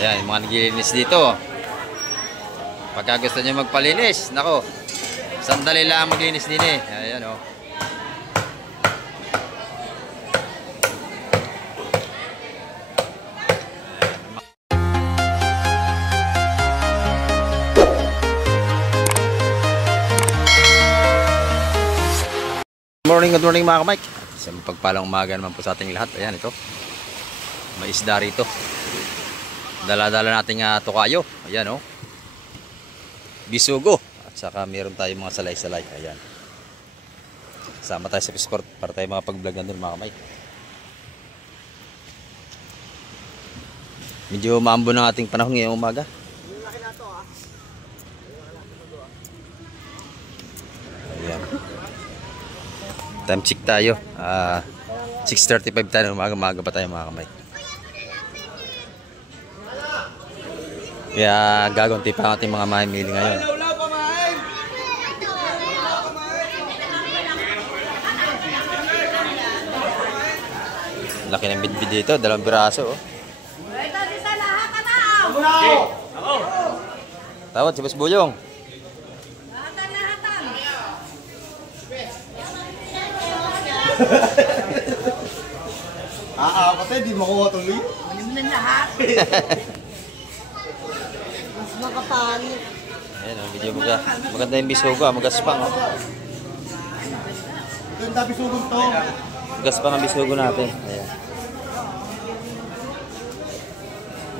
Ayan, mga naglilinis dito. Pagka gusto nyo magpalinis, nako, sandali lang maglinis din eh. Ayan o. Good morning mga kamike. Sa pagpalang umaga naman po sa ating lahat. Ayan ito. May isda rito. Dala-dala nating tukayo. Ayan o. Bisugo. At saka meron tayong mga salay-salay. Ayan. Sama tayo sa Fisport para tayo makapag-vlog na doon mga kamike. Medyo maambo ng ating panahon ngayong umaga. Ayan. Time check tayo. 6:35 tayo. Umaga-umaga pa tayo mga kamay. Kaya gagunti pa ang ating mga mamimili ngayon. Laki ng bidbid dito. 2 piraso. Oh. Tawad si Boss Buyong. Patay, di makuha tuloy. Manim na lahat. Mas makapalit. Ayan o, medyo maganda yung bisugo. Magaspang o. Ito yung tabi sugong to. Magaspang ang bisugo natin. Ayan.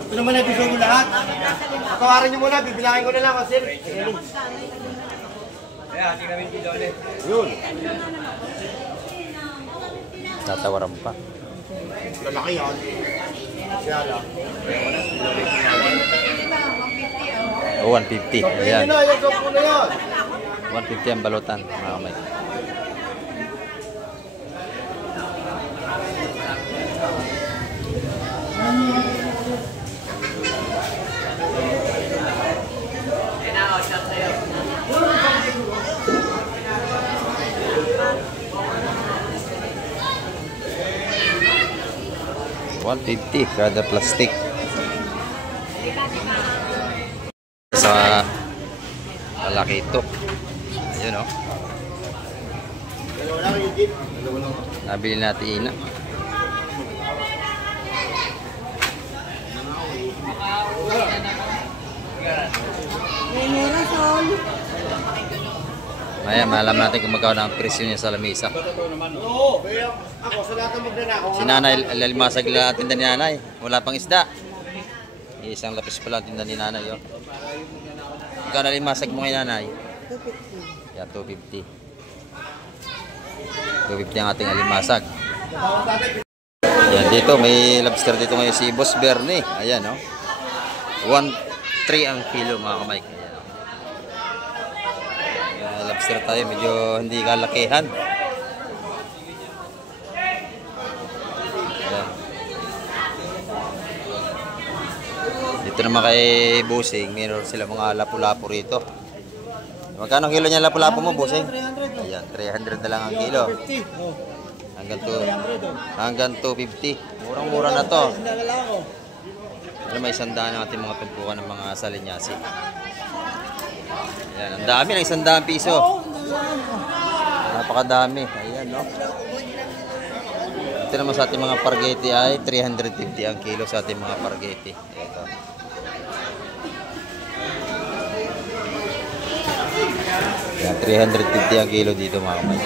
Ito naman ang bisugo lahat. Patawarin nyo muna, bibilangin ko na lang kasi. Ayan, tingnan namin dito ulit. Yun. Tatawaran pa. Lalaki yan. Siya lang. 150. Ayan. Yan, yung na yan. 150 ang balutan. Mga kamay. $150 kada plastic. Sa malaki ito. Ayun o. Nabili natin ina. Maya, maalam natin kung magkano ang presyo niya sa lamisa. Oo, ako sa lahat ng magnanakaw. Si nanay, lalimasag lang tinda ni nanay. Wala pang isda. Isang lapis pala ang tinda ni nanay. Oh. Magkano lalimasag mo kay nanay? 250. Yan, 250. 250 ang ating alimasag. Yan, dito may lobster dito ngayon si Boss Bernie. Ayan, oh. 1.3 ang kilo mga kamay. Lobster tayo, medyo hindi kalakihan. Ayan. Dito naman kay Busing, meron sila mga lapu-lapu rito. Magkano kilo niya lapu-lapu mo, Busing? Ayan, 300 na lang ang kilo. Hanggang 250. Murang-mura na to. Ano, may 100 ng ating mga tumpukan ng mga salinyasi. Ayan, ang dami ng 100 piso. Napakadami. Ayan, no? Ito naman sa ating mga pargeti ay 350 ang kilo sa ating mga pargeti. Ito. Ayan, 350 ang kilo dito mga kamay.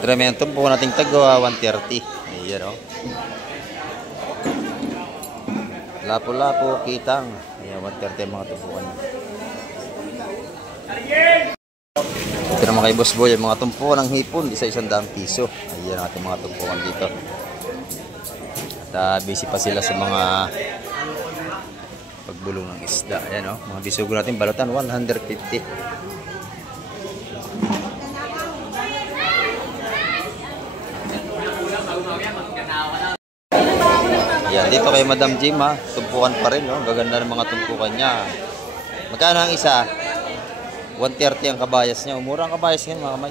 Ito naman yung tumpukan nating tagwa, 130. Ayan, no? Lapo-lapo, kitang. Ayan, 130 mga tumpukan. Ito naman kay Boss Boy, mga tumpukan ng hipon, isa 100 piso. Ayan ang ating mga tumpukan dito. At busy pa sila sa mga pagbulong ng isda. Ayan o, mga bisugo natin balutan, 150. Ayan, dito kay Madam Jim ha, tumpukan pa rin, no? Gaganda ng mga tumpukan niya. Magkano ang isa? 130 ang kabayas niya. Umura ang kabayas niya mga kamay.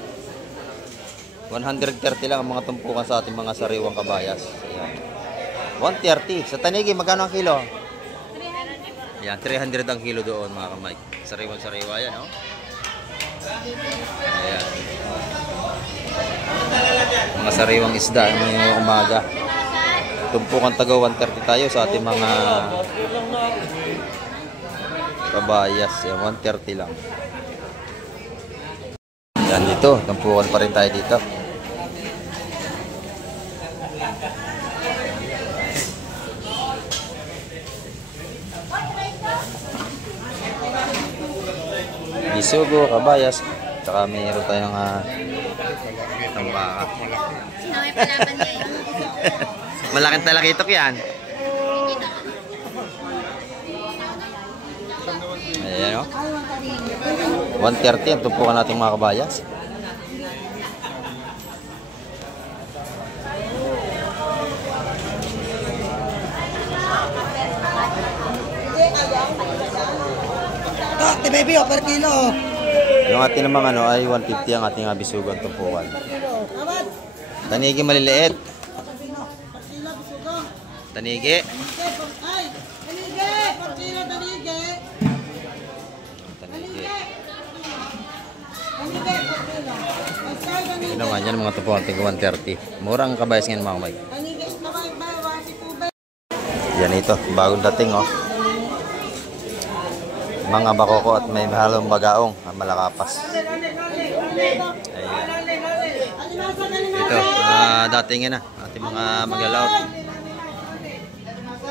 130 lang ang mga tumpukan sa ating mga sariwang kabayas. Ayan. 130. Sa Tanigi, magkano ang kilo? Yan, 300 ang kilo doon mga ka-Mike. Sariwa-sariwa yan, oh. Ayan. Mga sariwang isda ngayong umaga. Tumpukan taga 130 tayo sa ating mga kabayas. Yan, 130 lang. Yan dito, tumpukan pa rin tayo dito. Bisugo, kabayas, tsaka mayroon tayong tambaka. Sino may palaban ngayon? Malaking talakitok yan. Ayan o. 130 ang tumpukan natin mga kabayas. Ate baby, per kilo. Yung ating namang ano ay 150 ang ating bisugo ang tumpukan. Tanigi maliliit. Tanigi. Tanigi. Yun naman yan mga tumpukan tig 130. Murang kabayas ngayon mga Mike. Yan ito, bagong dating oh. Mga bakoko at may halong bagaong malakapas. Ayan. Ito, dating na ating mga maglalaot.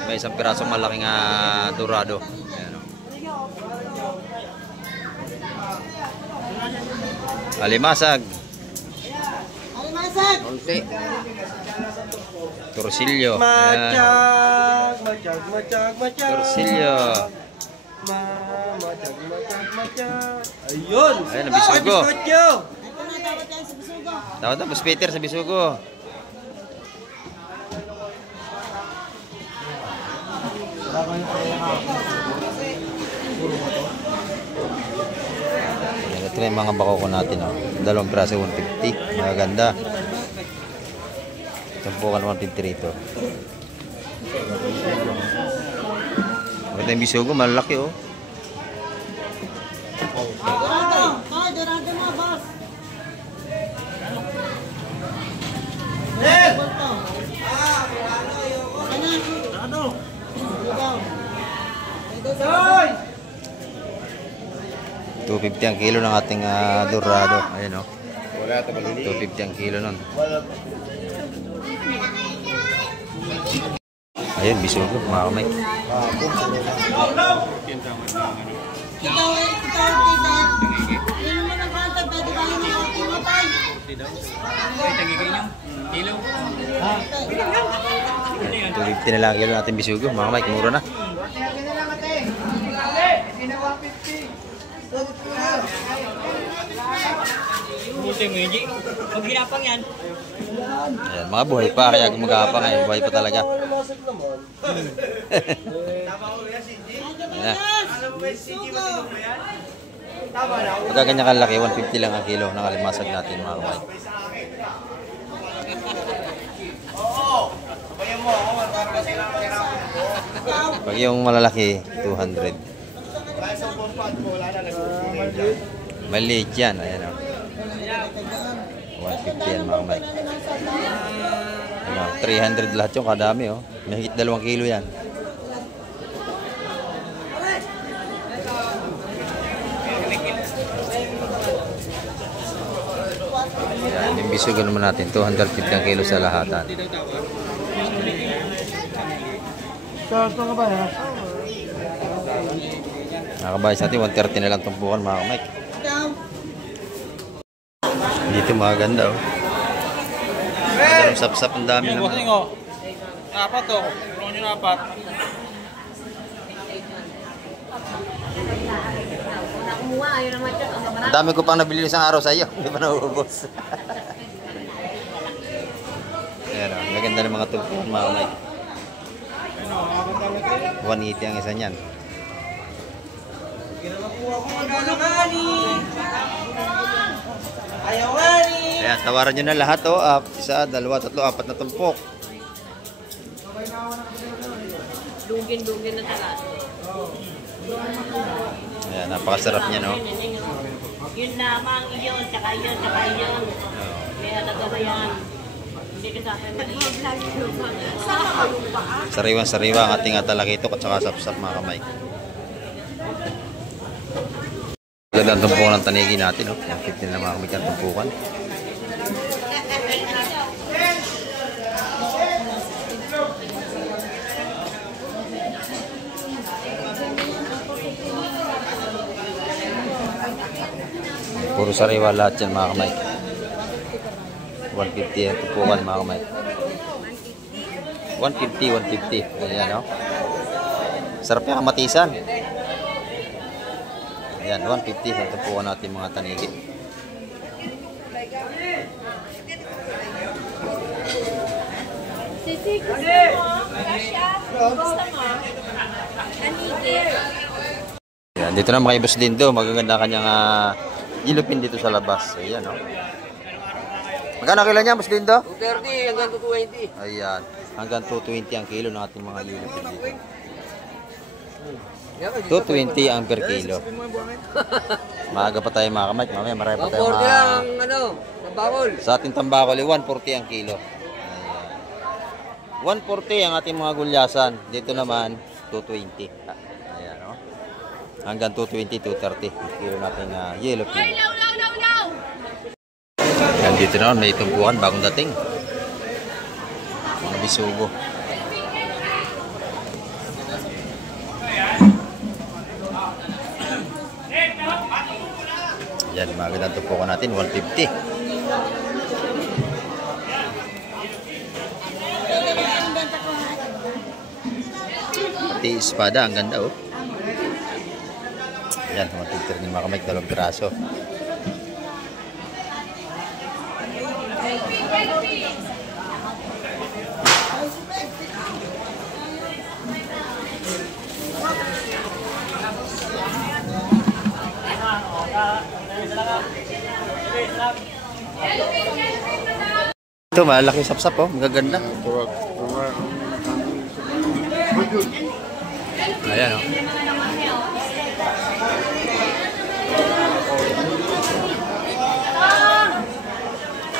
May isang pirasong malaking dorado. Ayan, oh. Alimasag. Alimasag. Torsilyo. Matag, matag, matag, matag. Torsilyo. Matag, matag, matag. Ayun. Ayun, ang bisugo. Bisotyo. Tawad na, Peter sa bisugo. Ito na yung mga bakoko natin. Oh. Dalawang praso 150. Maganda. Tumpukan 150 rito. Ito yung bisugo, malaki oh. Dorado mo, boss. Hoy! 250 ang kilo ng ating dorado. Ayan oh. 250 ang kilo nun. Ayun, bisugo, mga kamay. Ikaw, tita. Yun mo ng contact, pwede ba yung mga mo tayo? Kilo. 250 na lang kilo natin bisugo, mga kamay. Mura na. Buti mo yun, G. Pag ginapang yan. Ayan, mga buhay pa, kaya gumagapang eh. Buhay pa talaga. Ayan. Pagka ganyan kalaki, 150 lang ang kilo ng alimasag natin mga kamay. Pag yung malalaki, 200. Maliit yan, ayan o. 150 yan mga kamay. Ano, 300 lahat yung kadami oh. Mahigit 2 kilo yan. Yan, yung bisugo naman natin, 250 ang kilo sa lahatan. Saan ka ba ha? Nakabayas natin, 130 na lang tumpukan mga kamay. Dito mga ganda oh. Ang sap-sap, ang dami naman. Bossing oh. Apat oh. Tulungan nyo na apat. Kumuha, ayun naman siya. Ang Ang mabarat. dami ko pang nabili isang araw sa iyo. Hindi pa nauubos. Ayan oh, maganda ng mga tumpukan mga kamay. 180 ang isa niyan. Ayaw nga ni. Ayan, tawaran nyo na lahat oh. Isa, dalawa, tatlo, apat na tumpok. Dugin-dugin na talaga. Ayan, napakasarap niya, no? Yun lamang, yun, tsaka yun, tsaka yun. May halaga ba yan? Hindi ka sa akin maliit. Sariwang-sariwa ang ating talakito at saka sapsap, mga kamay. Ganda ang tumpukan ng tanigi natin, no? Ang fit nila mga kamay ang tumpukan. Puro sariwa lahat yan, mga kamay. 150 ang tumpukan, mga kamay. 150. Ayan, no? Sarap yung kamatisan. Ayan, 150 ang tumpukan natin mga tanigi. Sisi, gusto mo? Kasya? Gusto mo? Anigir. Ayan, dito na mga Boss Lindo. Magaganda kanyang ilupin dito sa labas. Ayan, no? Magkano kilo niya, Boss Lindo? 230 hanggang 220. Ayan, hanggang 220 ang kilo ng ating mga ilupin dito. 220 ang per kilo. Maaga pa tayo mga kamay. Mamaya marami pa tayo mga... ano, tambakol. Sa ating tambakol, 140 ang kilo. Ayan. 140 ang ating mga gulyasan. Dito naman, 220. Ayan, no? Hanggang 220, 230 ang kilo natin yellow pin. Ayan, dito naman, may tumpukan, bagong dating. Mga bisugo. Yan, magandang tumpukan natin, 150. Pati espada, ang ganda, oh. Yan, 150 rin mga kamay, 2 piraso. Ito, malaki sapsap, oh. Magaganda. Ayan, oh.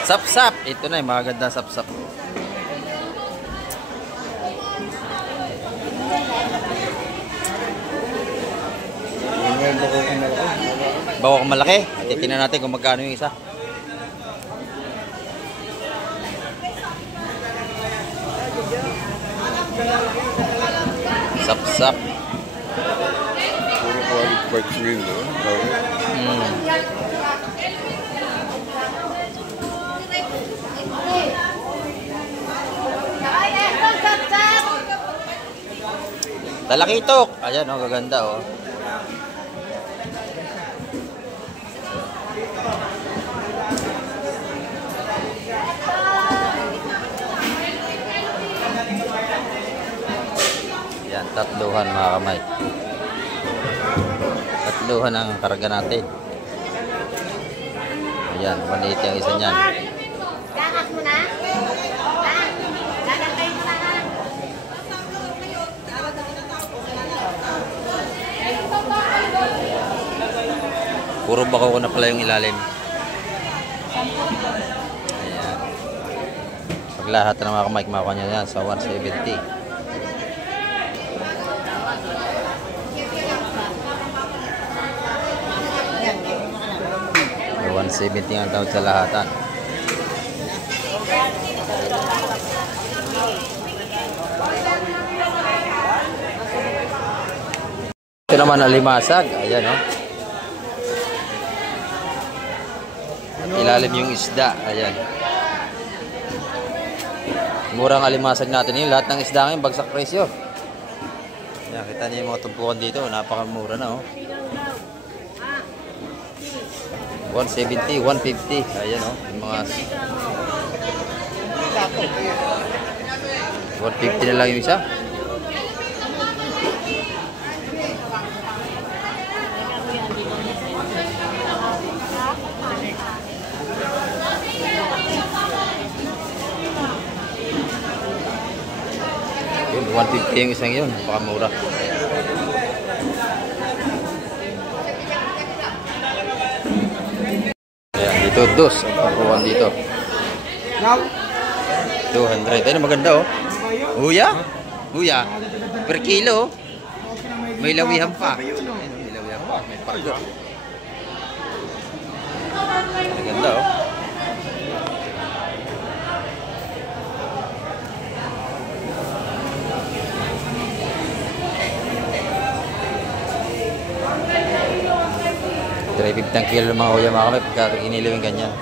Sapsap. Ito na, yung magaganda sapsap. Bawa kung malaki. Titingnan natin kung magkano yung isa. Sapsap. Puro quality parts rin, no? Talakitok. Ayan, oh, gaganda, oh. Yan, tatluhan mga kamay. Tatluhan ang karga natin. Ayan, 180 ang isa niyan. Gagas mo na? Gagas kayo na. Puro bako ko na pala yung ilalim. Ayan. Pag lahat na mga kamay, kumakuha nyo yan sa 170. 170 ang tawad sa lahatan. Ito naman alimasag. Ayan, oh. At ilalim yung isda. Ayan. Murang alimasag natin yun. Lahat ng isda ngayon bagsak presyo. Ayan, kita niyo yung mga tumpukan dito. Napakamura na, oh. 170, 150. Ayan, oh. Yung mga 150 na lang yung isa. Yun, 150 yung isang yun. Napakamura. Ayan, dito dos. Ang pagkuhan dito. 200. Ayun, maganda oh. Huya? Huya? Per kilo. May lawihan pa. Ayun, may lawihan pa. May pargo. Maganda oh. $3.50 kilo ng mga huya mga kamay pagka inilawin ganyan.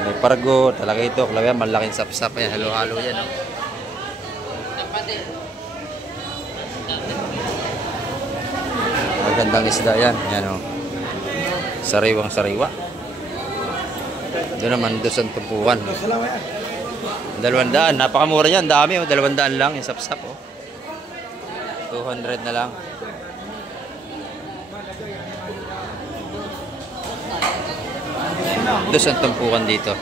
May pargo, talaga ito, klawihan, malaking sapsap yan, halo-halo yan. Oh. Magandang isda yan, yan oh. Sariwang sariwa. Doon naman doon sa tumpukan. 200, napakamura yan, dami oh, 200 lang yung sapsap oh. 200 na lang. Doon ang tumpukan dito.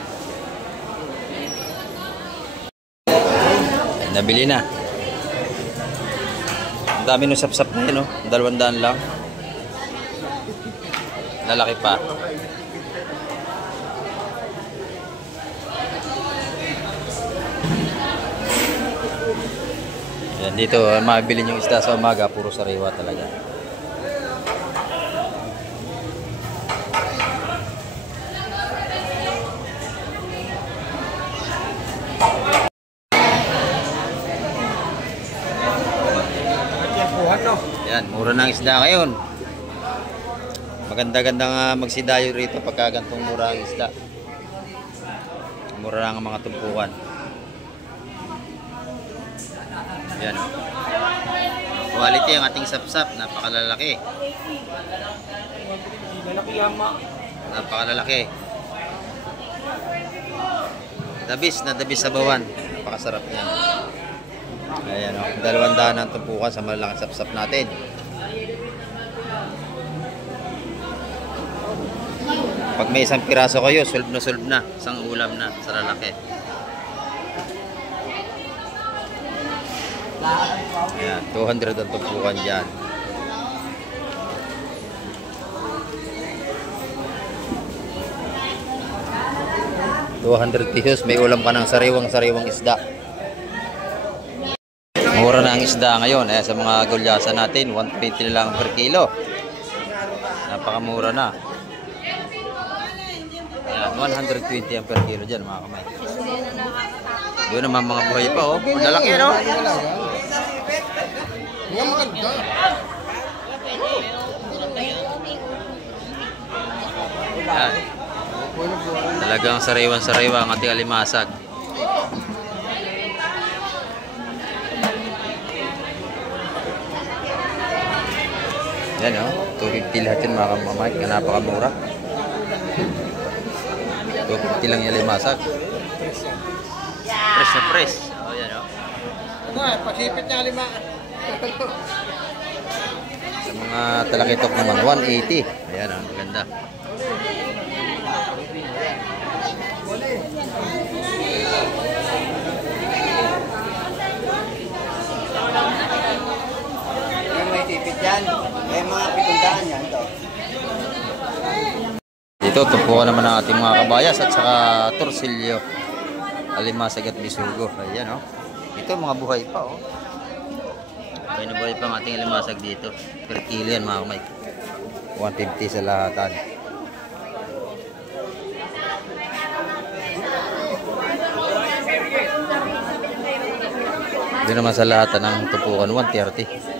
Nabili na. Ang dami ng sapsap na yun, no? 200 lang. Lalaki pa. Yan, dito, mabili yung isda sa umaga, puro sariwa talaga. Yan, mura ng isda ngayon. Maganda-ganda magsidayo rito pagka gantong mura ang isda. Mura lang ang mga tumpukan. Yan. Quality ang ating sapsap, napakalalaki. Napakalalaki. Dabis sa bawan. Napakasarap niyan. Ayan o, 200 ang tumpukan sa malaking sapsap natin. Pag may isang piraso kayo, solve na. Isang ulam na sa lalaki. Ayan, 200 ang tumpukan dyan. $200 may ulam ka ng sariwang isda. Mura na ang isda ngayon. Ayan, sa mga gulyasan natin, 120 lang per kilo. Napakamura na. Ayan, 120 ang per kilo dyan mga kamay. Doon naman mga buhay pa oh. Lalaki no? Ayan. Talagang sariwan-sariwa ang ating alimasag. Yan o, 250 lahat yun mga kamamay, napakamura. 250 lang yung limasag. Fresh na fresh. O yan o. Pagsipit niya lima. Sa mga talakitok naman, 180. Ayan o, maganda. May tipit yan. May mga 700 yan to. Dito, tumpukan naman ang ating mga kabayas at saka torsilyo. Alimasag at bisugo. Ayan o. Ito mga buhay pa o. Buhay na buhay pa ang ating alimasag dito. Per kilo yan mga kamay. 150 sa lahatan. Doon naman sa lahatan ng tumpukan 130.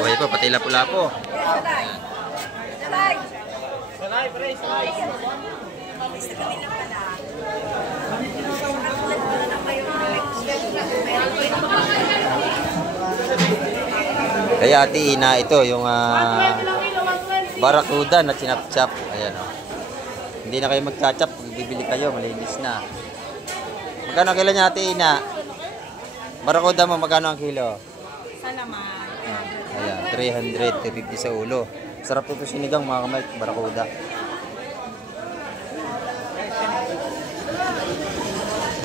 Buhay pa, pati lapu-lapo. Ayan. Kaya Ate Ina, ito yung barakuda na sinapchap. Ayan o. Hindi na kayo magchachap, pag bibili kayo, malinis na. Magkano ang kilo niya Ate Ina? Barakuda mo, magkano ang kilo? Salamat. Ayan, 300, 250 sa ulo. Sarap ito sinigang mga kamay, barakuda.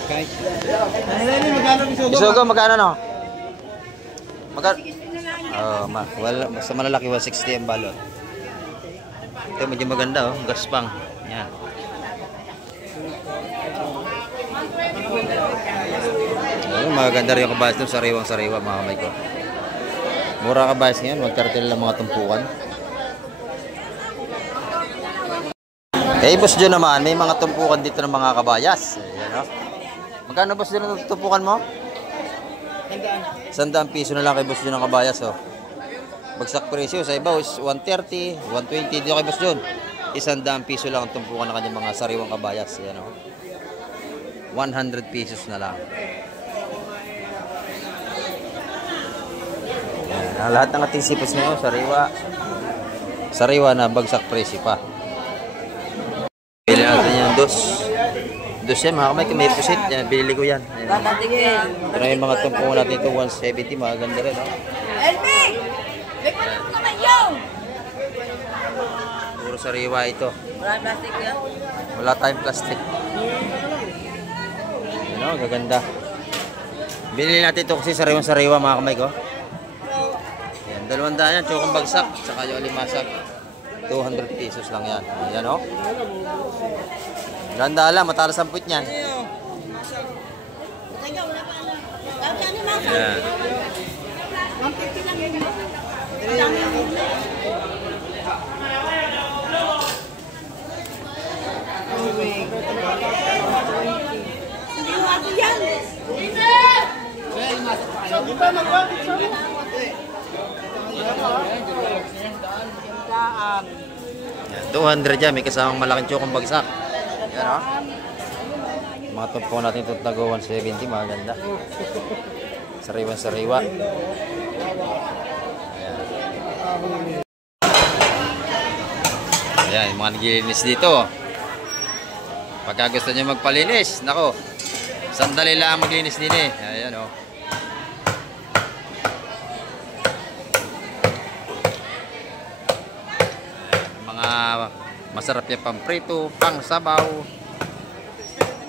Nene, magkano bisugo? Isugo, magkano no? Magkano? Wala, sa malalaki 160 ang balot. Ito medyo maganda oh, gaspang. Yan. Maganda rin yung kabayas doon, sariwang-sariwa mga kamay ko. Mura kabayas ngayon, 130 lang mga tumpukan. Kay Boss John naman, may mga tumpukan dito ng mga kabayas. Ayan oh. Magkano Boss John ang tumpukan mo? 100 piso na lang kay Boss John ang kabayas oh. Bagsak presyo sa iba is 130, 120 dito kay Boss John. 100 piso lang ang tumpukan ng kanyang mga sariwang kabayas. Ayan oh. 100 pesos na lang. Ayan, lahat ng ating sipos ngayon, sariwa na bagsak presyo pa. Bili natin yan, dos yan, mga kamay, may pusit. Yan, binili ko yan. Ito na yung mga tumpungan natin ito, 170, maganda rin. Oh. Elmi! Bigyan mo naman yun! Puro sariwa ito. Wala plastic yan? Wala tayong plastic. Yan o, gaganda. Binili natin ito kasi sariwang-sariwa mga kamay ko. Yan, 200 yan, chokong bagsak, saka yung alimasag. 200 pesos lang yan. Yan o. Ganda lang, matalas ang puwit niyan. Teka, wala pa ano. Kaya ni Masa. Yan. 150 lang yun. Ang dami yun. Hindi mo ako yan. Di ba mag-150 siya mo? Yan, 200 yan, may kasamang malaking chokong bagsak. Yan o. Mga tumpo natin ito tago 170, maganda. Sariwan-sariwa. Ayan, yung mga naglilinis dito. Pagka gusto nyo magpalinis, nako, sandali lang maglinis din eh. Ayan o. Mga masarap yung pamprito, pang sabaw.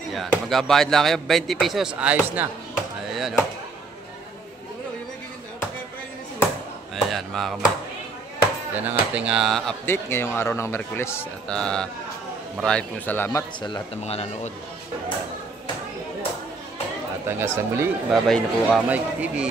Yan, magabayad lang kayo 20 pesos, ayos na. Ayan o. Ayan mga kamay. Yan ang ating update ngayong araw ng Miyerkules. At marami pong salamat sa lahat ng mga nanood. At hanggang sa muli, babay na po Kamay TV.